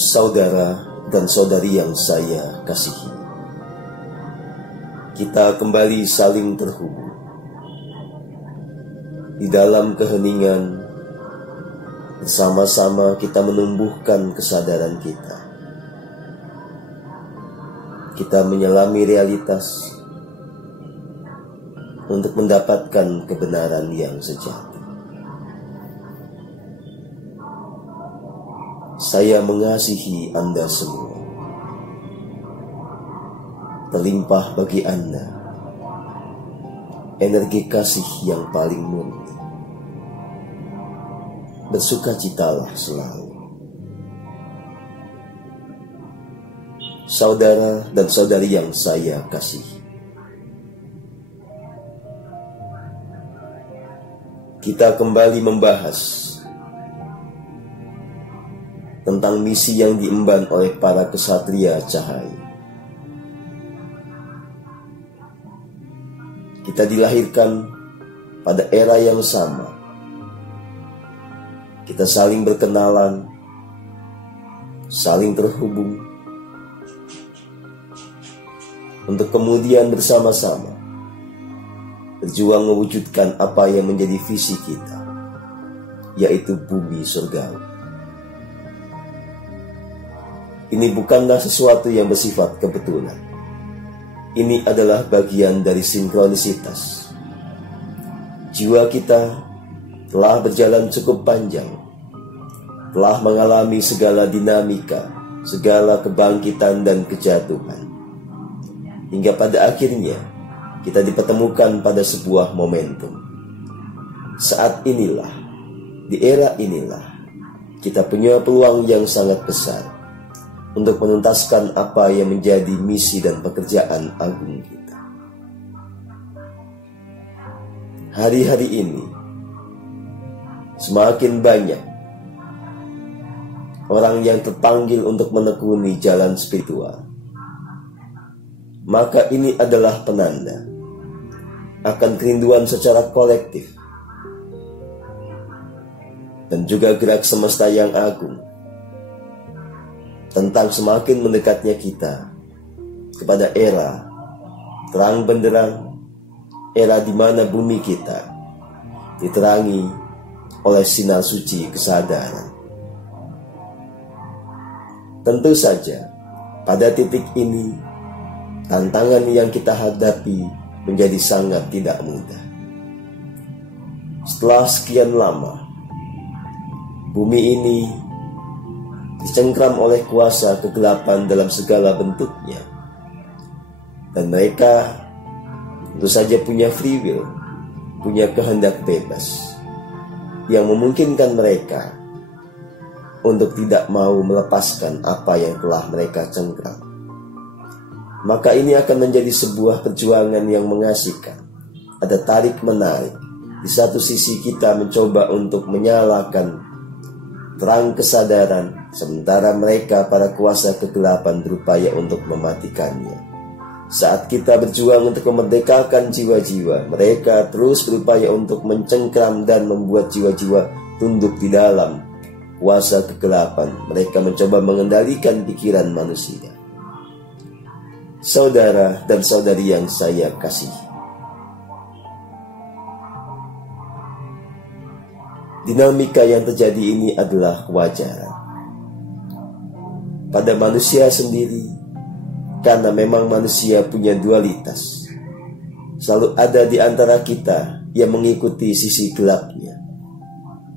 Saudara dan saudari yang saya kasihi, kita kembali saling terhubung di dalam keheningan. Bersama-sama kita menumbuhkan kesadaran kita. Kita menyelami realitas untuk mendapatkan kebenaran yang sejati. Saya mengasihi Anda semua. Terlimpah bagi Anda energi kasih yang paling murni. Bersukacitalah selalu. Saudara dan saudari yang saya kasihi, kita kembali membahas tentang misi yang diemban oleh para kesatria cahaya. Kita dilahirkan pada era yang sama. Kita saling berkenalan, saling terhubung, untuk kemudian bersama-sama berjuang mewujudkan apa yang menjadi visi kita, yaitu bumi surgawi. Ini bukanlah sesuatu yang bersifat kebetulan. Ini adalah bagian dari sinkronisitas. Jiwa kita telah berjalan cukup panjang, telah mengalami segala dinamika, segala kebangkitan dan kejatuhan, hingga pada akhirnya kita dipertemukan pada sebuah momentum. Saat inilah, di era inilah, kita punya peluang yang sangat besar untuk menuntaskan apa yang menjadi misi dan pekerjaan agung kita. Hari-hari ini semakin banyak orang yang terpanggil untuk menekuni jalan spiritual. Maka ini adalah penanda akan kerinduan secara kolektif dan juga gerak semesta yang agung tentang semakin mendekatnya kita kepada era terang benderang, era di mana bumi kita diterangi oleh sinar suci kesadaran. Tentu saja, pada titik ini, tantangan yang kita hadapi menjadi sangat tidak mudah. Setelah sekian lama, bumi ini dicengkram oleh kuasa kegelapan dalam segala bentuknya. Dan mereka tentu saja punya free will, punya kehendak bebas yang memungkinkan mereka untuk tidak mau melepaskan apa yang telah mereka cengkram. Maka ini akan menjadi sebuah perjuangan yang mengasihkan. Ada tarik-menarik. Di satu sisi kita mencoba untuk menyalakan terang kesadaran, sementara mereka para kuasa kegelapan berupaya untuk mematikannya. Saat kita berjuang untuk memerdekakan jiwa-jiwa, mereka terus berupaya untuk mencengkram dan membuat jiwa-jiwa tunduk di dalam kuasa kegelapan. Mereka mencoba mengendalikan pikiran manusia. Saudara dan saudari yang saya kasihi, dinamika yang terjadi ini adalah kewajaran pada manusia sendiri. Karena memang manusia punya dualitas. Selalu ada di antara kita yang mengikuti sisi gelapnya.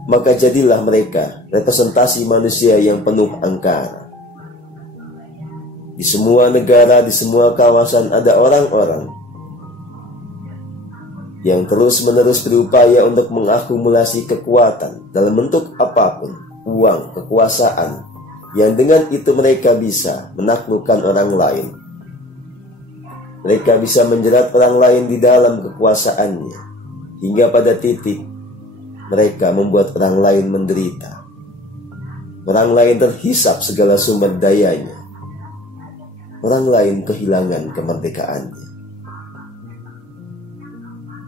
Maka jadilah mereka representasi manusia yang penuh angkara. Di semua negara, di semua kawasan ada orang-orang yang terus-menerus berupaya untuk mengakumulasi kekuatan dalam bentuk apapun, uang, kekuasaan, yang dengan itu mereka bisa menaklukkan orang lain. Mereka bisa menjerat orang lain di dalam kekuasaannya, hingga pada titik mereka membuat orang lain menderita. Orang lain terhisap segala sumber dayanya. Orang lain kehilangan kemerdekaannya.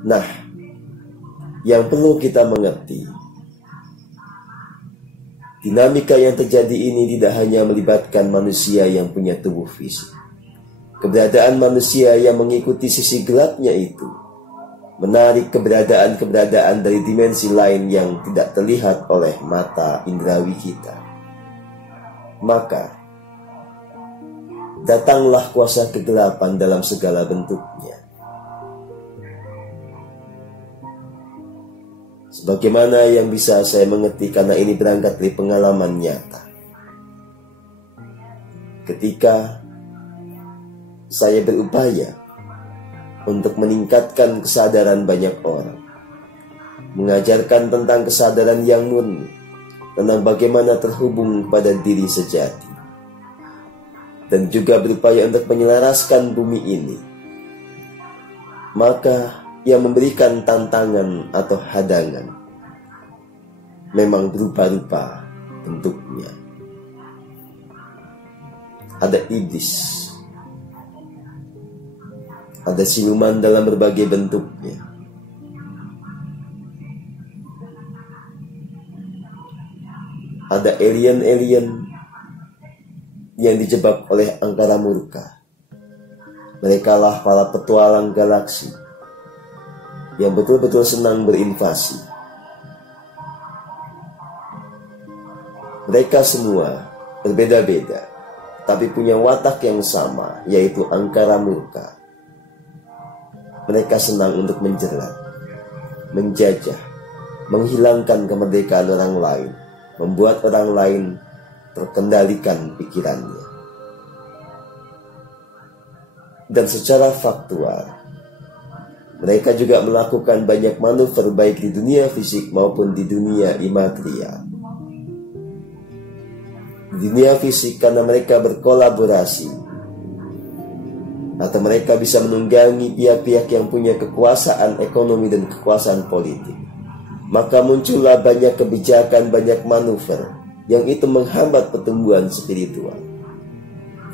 Nah, yang perlu kita mengerti, Dinamika yang terjadi ini tidak hanya melibatkan manusia yang punya tubuh fisik. Keberadaan manusia yang mengikuti sisi gelapnya itu menarik keberadaan-keberadaan dari dimensi lain yang tidak terlihat oleh mata indrawi kita. Maka datanglah kuasa kegelapan dalam segala bentuknya. Sebagaimana yang bisa saya mengerti karena ini berangkat dari pengalaman nyata. Ketika saya berupaya untuk meningkatkan kesadaran banyak orang, mengajarkan tentang kesadaran yang murni, tentang bagaimana terhubung pada diri sejati, dan juga berupaya untuk menyelaraskan bumi ini, maka yang memberikan tantangan atau hadangan memang berupa-rupa bentuknya. Ada iblis, ada siluman dalam berbagai bentuknya, ada alien-alien yang dijebak oleh angkara murka. Mereka lah para petualang galaksi yang betul-betul senang berinvasi. Mereka semua berbeda-beda, tapi punya watak yang sama, yaitu angkara murka. Mereka senang untuk menjerat, menjajah, menghilangkan kemerdekaan orang lain, membuat orang lain terkendalikan pikirannya. Dan secara faktual, mereka juga melakukan banyak manuver baik di dunia fisik maupun di dunia imaterial. Di dunia fisik karena mereka berkolaborasi, atau mereka bisa menunggangi pihak-pihak yang punya kekuasaan ekonomi dan kekuasaan politik. Maka muncullah banyak kebijakan, banyak manuver yang itu menghambat pertumbuhan spiritual.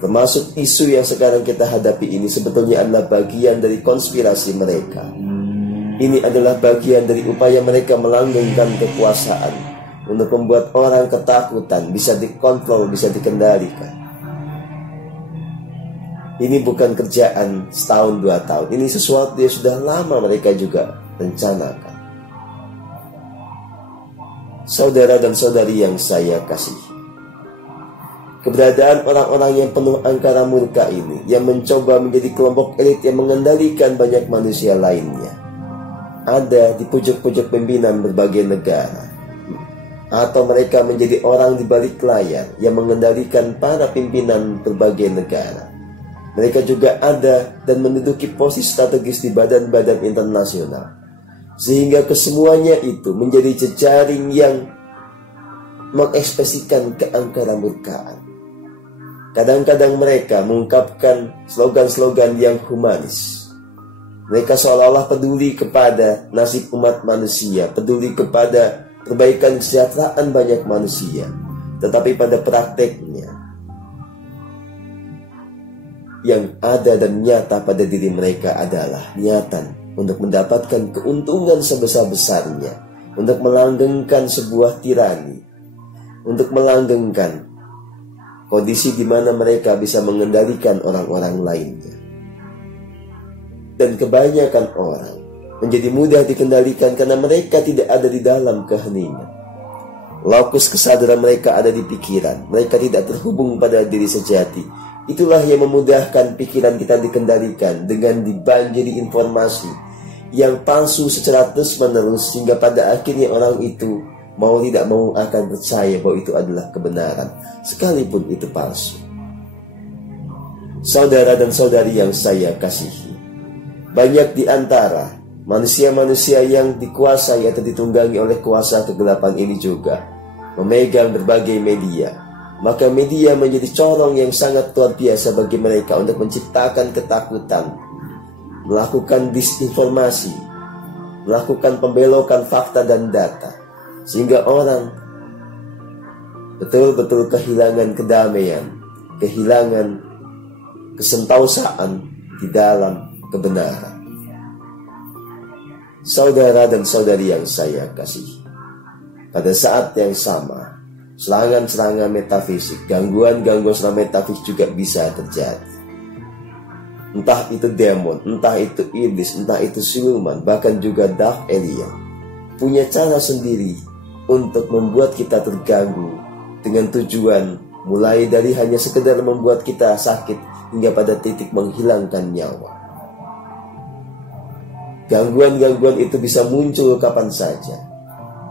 Termasuk isu yang sekarang kita hadapi ini sebetulnya adalah bagian dari konspirasi mereka. Ini adalah bagian dari upaya mereka melanggengkan kekuasaan untuk membuat orang ketakutan, bisa dikontrol, bisa dikendalikan. Ini bukan kerjaan setahun 2 tahun. Ini sesuatu yang sudah lama mereka juga rencanakan. Saudara dan saudari yang saya kasihi, keberadaan orang-orang yang penuh angkara murka ini, yang mencoba menjadi kelompok elit yang mengendalikan banyak manusia lainnya, ada di pojok-pojok pimpinan berbagai negara, atau mereka menjadi orang di balik layar yang mengendalikan para pimpinan berbagai negara. Mereka juga ada dan menduduki posisi strategis di badan-badan internasional, sehingga kesemuanya itu menjadi jejaring yang mengekspresikan keangkara murkaan. Kadang-kadang mereka mengungkapkan slogan-slogan yang humanis. Mereka seolah-olah peduli kepada nasib umat manusia, peduli kepada perbaikan kesejahteraan banyak manusia. Tetapi pada prakteknya, yang ada dan nyata pada diri mereka adalah niatan untuk mendapatkan keuntungan sebesar-besarnya, untuk melanggengkan sebuah tirani, untuk melanggengkan kondisi di mana mereka bisa mengendalikan orang-orang lainnya. Dan kebanyakan orang menjadi mudah dikendalikan karena mereka tidak ada di dalam keheningan. Lokus kesadaran mereka ada di pikiran. Mereka tidak terhubung pada diri sejati. Itulah yang memudahkan pikiran kita dikendalikan dengan dibanjiri informasi yang palsu secara terus-menerus, sehingga pada akhirnya orang itu mau tidak mau akan percaya bahwa itu adalah kebenaran, sekalipun itu palsu. Saudara dan saudari yang saya kasihi, banyak di antara manusia-manusia yang dikuasai atau ditunggangi oleh kuasa kegelapan ini juga memegang berbagai media. Maka media menjadi corong yang sangat luar biasa bagi mereka untuk menciptakan ketakutan, melakukan disinformasi, melakukan pembelokan fakta dan data, sehingga orang betul-betul kehilangan kedamaian, kehilangan kesentausaan di dalam kebenaran. Saudara dan saudari yang saya kasihi, pada saat yang sama, serangan-serangan metafisik, gangguan-gangguan serangan metafisik juga bisa terjadi. Entah itu demon, entah itu iblis, entah itu siluman, bahkan juga dark alien, punya cara sendiri untuk membuat kita terganggu dengan tujuan mulai dari hanya sekedar membuat kita sakit hingga pada titik menghilangkan nyawa. Gangguan-gangguan itu bisa muncul kapan saja.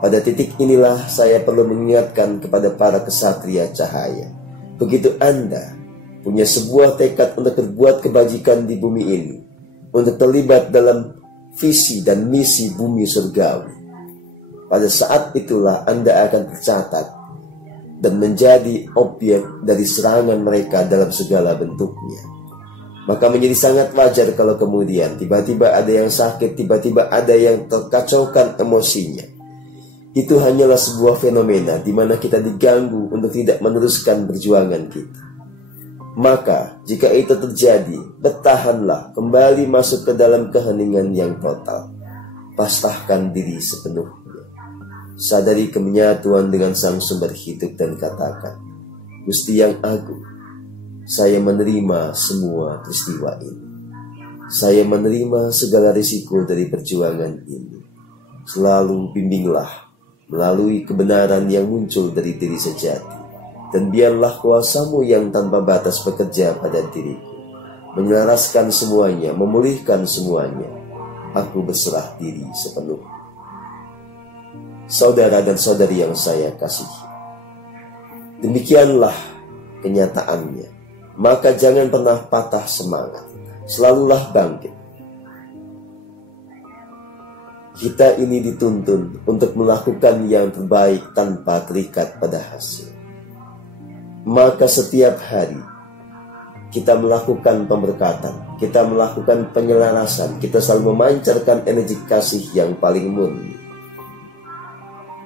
Pada titik inilah saya perlu mengingatkan kepada para kesatria cahaya. Begitu Anda punya sebuah tekad untuk berbuat kebajikan di bumi ini, untuk terlibat dalam visi dan misi bumi surgawi, pada saat itulah Anda akan tercatat dan menjadi objek dari serangan mereka dalam segala bentuknya. Maka menjadi sangat wajar kalau kemudian tiba-tiba ada yang sakit, tiba-tiba ada yang terkacaukan emosinya. Itu hanyalah sebuah fenomena di mana kita diganggu untuk tidak meneruskan perjuangan kita. Maka jika itu terjadi, bertahanlah, kembali masuk ke dalam keheningan yang total. Pasrahkan diri sepenuhnya. Sadari kemenyatuan dengan Sang Sumber Hidup dan katakan, Gusti yang Agung, saya menerima semua peristiwa ini. Saya menerima segala risiko dari perjuangan ini. Selalu bimbinglah melalui kebenaran yang muncul dari diri sejati. Dan biarlah kuasa-Mu yang tanpa batas bekerja pada diriku, menyelaraskan semuanya, memulihkan semuanya. Aku berserah diri sepenuhnya. Saudara dan saudari yang saya kasihi, demikianlah kenyataannya. Maka jangan pernah patah semangat, selalulah bangkit. Kita ini dituntun untuk melakukan yang terbaik tanpa terikat pada hasil. Maka setiap hari kita melakukan pemberkatan, kita melakukan penyelarasan, kita selalu memancarkan energi kasih yang paling murni.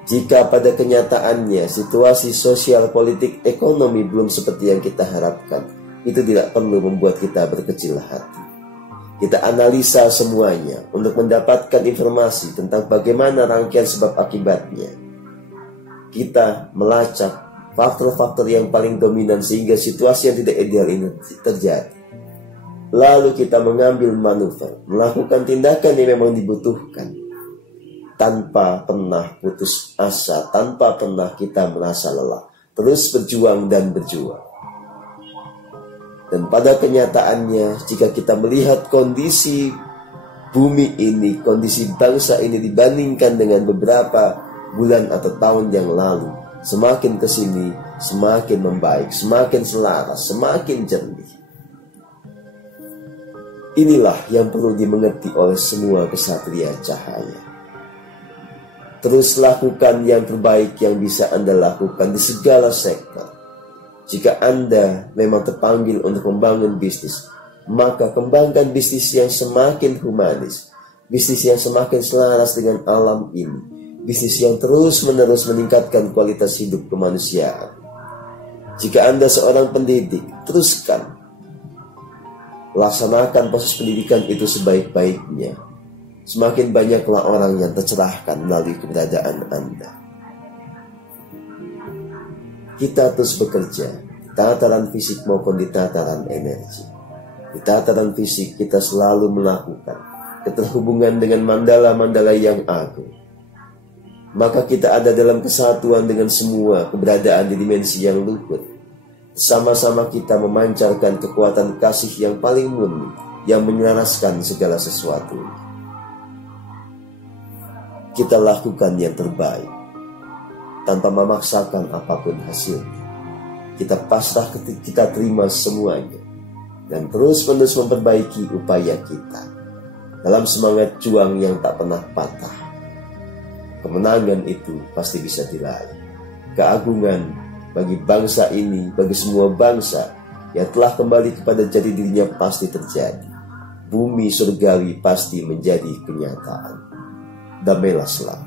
Jika pada kenyataannya situasi sosial, politik, ekonomi belum seperti yang kita harapkan, itu tidak perlu membuat kita berkecil hati. Kita analisa semuanya untuk mendapatkan informasi tentang bagaimana rangkaian sebab akibatnya. Kita melacak faktor-faktor yang paling dominan sehingga situasi yang tidak ideal ini terjadi. Lalu kita mengambil manuver, melakukan tindakan yang memang dibutuhkan, tanpa pernah putus asa, tanpa pernah kita merasa lelah, terus berjuang dan berjuang. Dan pada kenyataannya, jika kita melihat kondisi bumi ini, kondisi bangsa ini dibandingkan dengan beberapa bulan atau tahun yang lalu, semakin kesini, semakin membaik, semakin selaras, semakin jernih. Inilah yang perlu dimengerti oleh semua kesatria cahaya. Terus lakukan yang terbaik yang bisa Anda lakukan di segala sektor. Jika Anda memang terpanggil untuk membangun bisnis, maka kembangkan bisnis yang semakin humanis, bisnis yang semakin selaras dengan alam ini, bisnis yang terus-menerus meningkatkan kualitas hidup kemanusiaan. Jika Anda seorang pendidik, teruskan. Laksanakan proses pendidikan itu sebaik-baiknya. Semakin banyaklah orang yang tercerahkan melalui keberadaan Anda. Kita terus bekerja, tataran fisik maupun di tataran energi. Di tataran fisik kita selalu melakukan keterhubungan dengan mandala-mandala yang agung. Maka kita ada dalam kesatuan dengan semua keberadaan di dimensi yang luput. Sama-sama kita memancarkan kekuatan kasih yang paling murni, yang menyelaraskan segala sesuatu. Kita lakukan yang terbaik, tanpa memaksakan apapun hasilnya. Kita pasrah, kita terima semuanya, dan terus-menerus memperbaiki upaya kita, dalam semangat juang yang tak pernah patah. Kemenangan itu pasti bisa diraih. Keagungan bagi bangsa ini, bagi semua bangsa yang telah kembali kepada jati dirinya pasti terjadi. Bumi surgawi pasti menjadi kenyataan. Damailah selalu.